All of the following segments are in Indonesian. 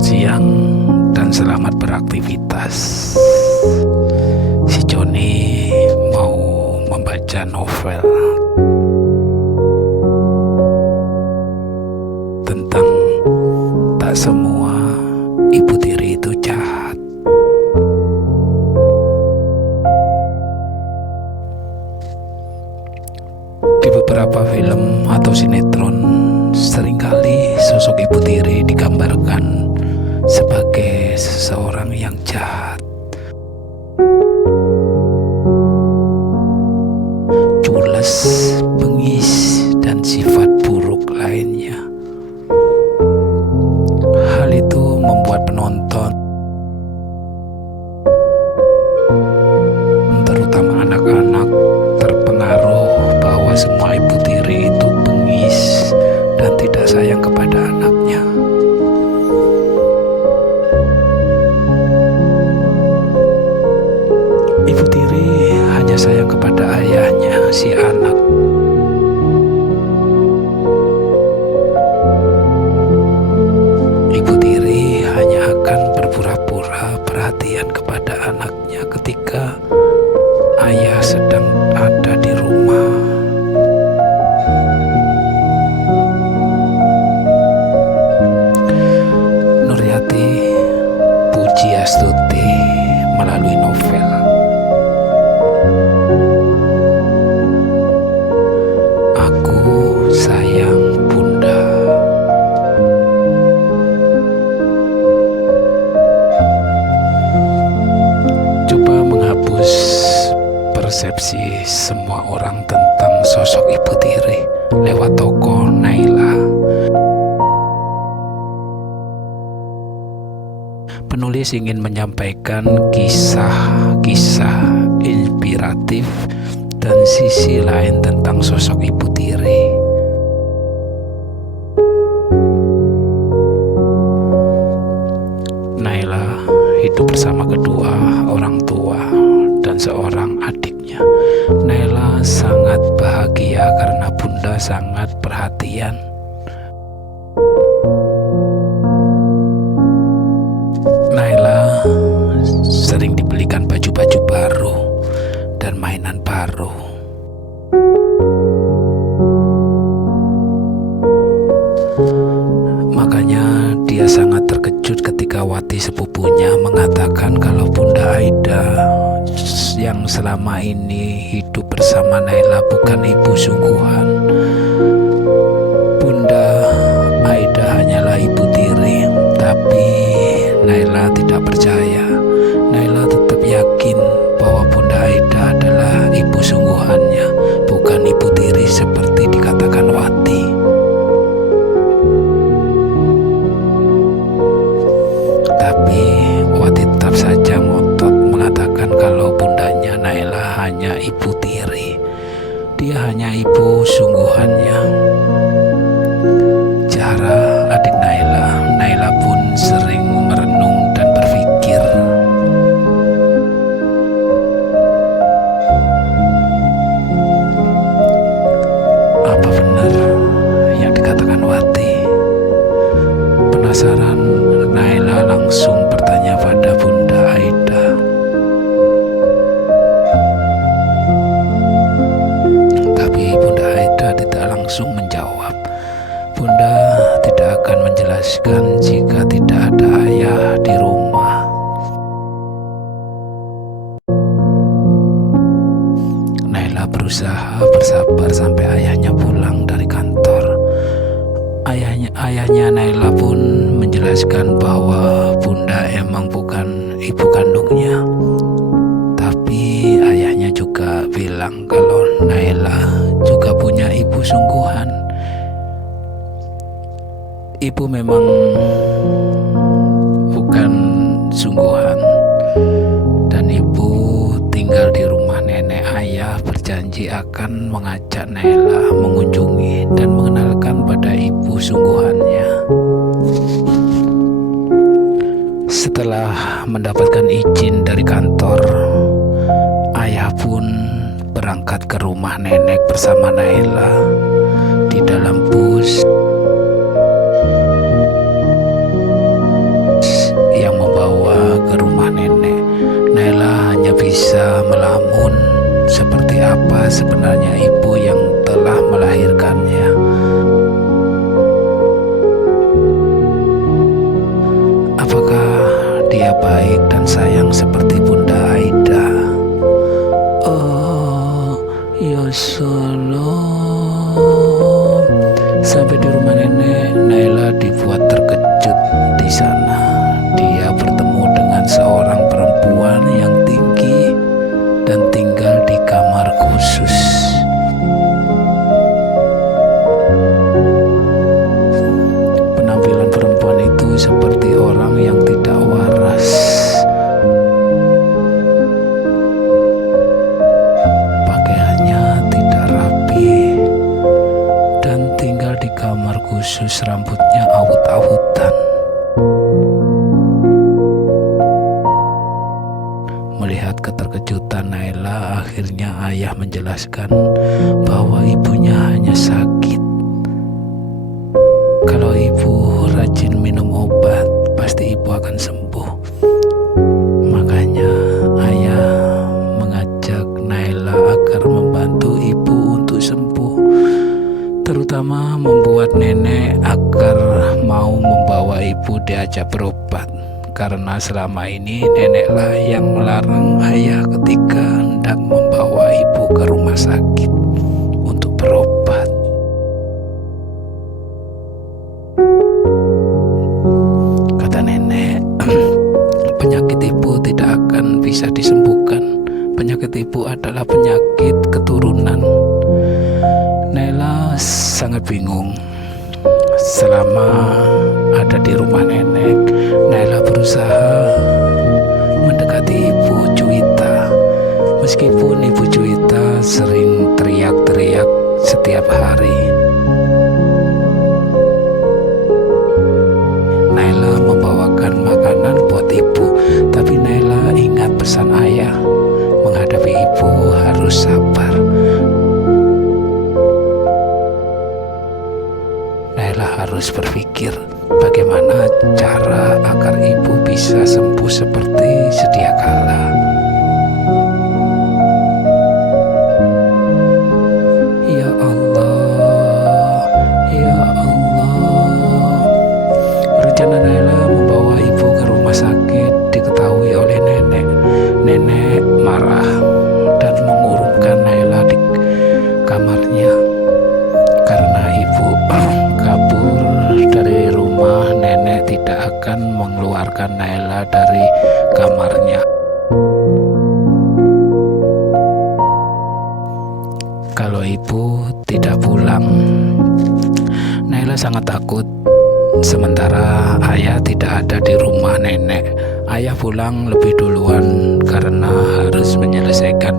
Selamat siang dan selamat beraktivitas. Si Joni mau membaca novel tentang tak semua ibu tiri itu jahat. Di beberapa film atau sinetron, seringkali sosok ibu tiri digambarkan sebagai seseorang yang jahat, culas, bengis, dan sifat buruk lainnya. Hal itu membuat penonton, terutama anak-anak, terpengaruh bahwa semua ibu tiri itu bengis dan tidak sayang kepada anaknya. Ibu tiri hanya sayang kepada ayahnya, si anak. Ibu tiri hanya akan berpura-pura perhatian kepada anaknya ketika ayah sedang ada di rumah. Nuryati Pujiastuti melalui novel Aku Sayang Bunda. Coba menghapus persepsi semua orang tentang sosok ibu tiri lewat tokoh Naila. Penulis ingin menyampaikan kisah-kisah inspiratif dan sisi lain tentang sosok ibu tiri. Naila hidup bersama kedua orang tua dan seorang adiknya. Naila sangat bahagia karena bunda sangat perhatian. Naila sering dibelikan baju-baju baru dan mainan baru. Makanya dia sangat terkejut ketika Wati sepupunya mengatakan kalau Bunda Aida yang selama ini hidup bersama Naila bukan ibu sungguhan. Bunda Aida hanyalah ibu tiri, tapi Naila tidak percaya. Naila tetap yakin bahwa Bunda Aida adalah ibu sungguhannya, bukan ibu tiri seperti dikatakan Wati. Tapi Wati tetap saja ngotot mengatakan kalau bundanya Naila hanya ibu tiri. Dia hanya ibu sungguhannya. Zahra, adik Naila pun sering merenung dan berpikir, apa benar yang dikatakan Wati? Penasaran, Naila langsung bertanya pada Bunda Aida. Tapi Bunda Aida tidak langsung menjawab. Bunda tidak akan menjelaskan jika tidak ada ayah di rumah. Naila berusaha bersabar sampai ayahnya pulang dari kantor. Ayahnya Naila pun menjelaskan bahwa Bunda emang bukan ibu kandungnya. Tapi ayahnya juga bilang kalau Naila juga punya ibu sungguhan. Ibu memang bukan sungguhan, dan ibu tinggal di rumah nenek. Ayah berjanji akan mengajak Naila mengunjungi dan mengenalkan pada ibu sungguhannya. Setelah mendapatkan izin dari kantor, ayah pun berangkat ke rumah nenek bersama Naila. Di dalam bus siapa sebenarnya ibu yang telah melahirkannya. Apakah dia baik dan sayang seperti Bunda Aida? Oh, ya salam. Sampai di rumah nenek, Naila dibuat terkejut di sana. Dia bertemu dengan seorang perempuan yang tinggi dan tinggal di kamar khusus. Penampilan perempuan itu seperti orang yang tidak waras. Pakaiannya tidak rapi dan tinggal di kamar khusus, rambutnya awut-awutan. Melihat keterkejutan Naila, akhirnya ayah menjelaskan bahwa ibunya hanya sakit. Kalau ibu rajin minum obat, pasti ibu akan sembuh. Makanya ayah mengajak Naila agar membantu ibu untuk sembuh, terutama membuat nenek agar mau membawa ibu diajak berobat. Karena selama ini neneklah yang melarang ayah ketika hendak membawa ibu ke rumah sakit untuk berobat. Kata nenek, penyakit ibu tidak akan bisa disembuhkan. Penyakit ibu adalah penyakit keturunan. Naila sangat bingung. Selama ada di rumah nenek, Naila berusaha mendekati Ibu Juwita. Meskipun Ibu Juwita sering teriak-teriak setiap hari. Naila membawakan makanan buat ibu, tapi Naila ingat pesan ayah, menghadapi ibu harus sabar. Naila harus berpikir bagaimana cara agar ibu bisa sembuh seperti sedia kala. Ya Allah, ya Allah. Rencana Naila membawa ibu ke rumah sakit diketahui oleh nenek. Nenek marah dan mengurungkan Naila di kamarnya. Karena ibu kabur dari rumah, nenek tidak akan mengeluarkan Naila dari kamarnya. Kalau ibu tidak pulang, Naila sangat takut. Sementara ayah tidak ada di rumah nenek. Ayah pulang lebih duluan karena harus menyelesaikan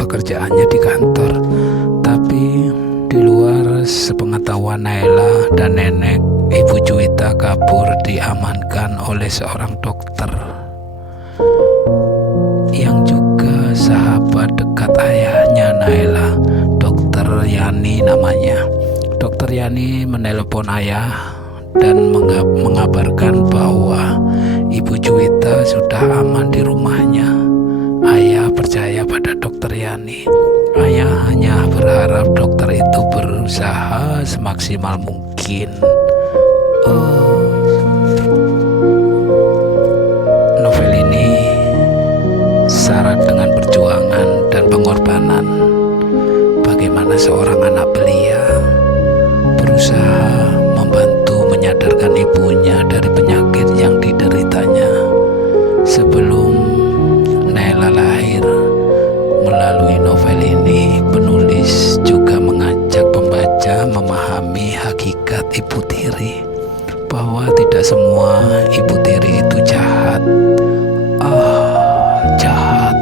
pekerjaannya di kantor. Tapi di luar sepengetahuan Naila dan nenek, Ibu Juwita kabur diamankan oleh seorang dokter yang juga sahabat dekat ayahnya Naila, Dokter Yani namanya. Dokter Yani menelepon ayah dan mengabarkan bahwa Ibu Juwita sudah aman di rumahnya. Ayah percaya pada Dokter Yani. Ayah hanya berharap dokter itu berusaha semaksimal mungkin. Novel ini syarat dengan perjuangan dan pengorbanan. Bagaimana seorang anak belia berusaha membantu menyadarkan ibunya dari penyakit yang dideritanya sebelum Naila lahir. Melalui novel ini, penulis juga mengajak pembaca memahami hakikat ibu tiri, bahwa tidak semua ibu tiri itu jahat. Jahat.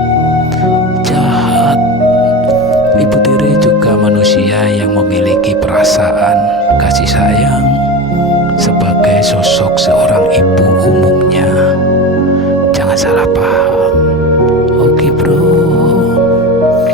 Ibu tiri juga manusia yang memiliki perasaan, kasih sayang. Sebagai sosok seorang ibu umumnya, jangan salah paham.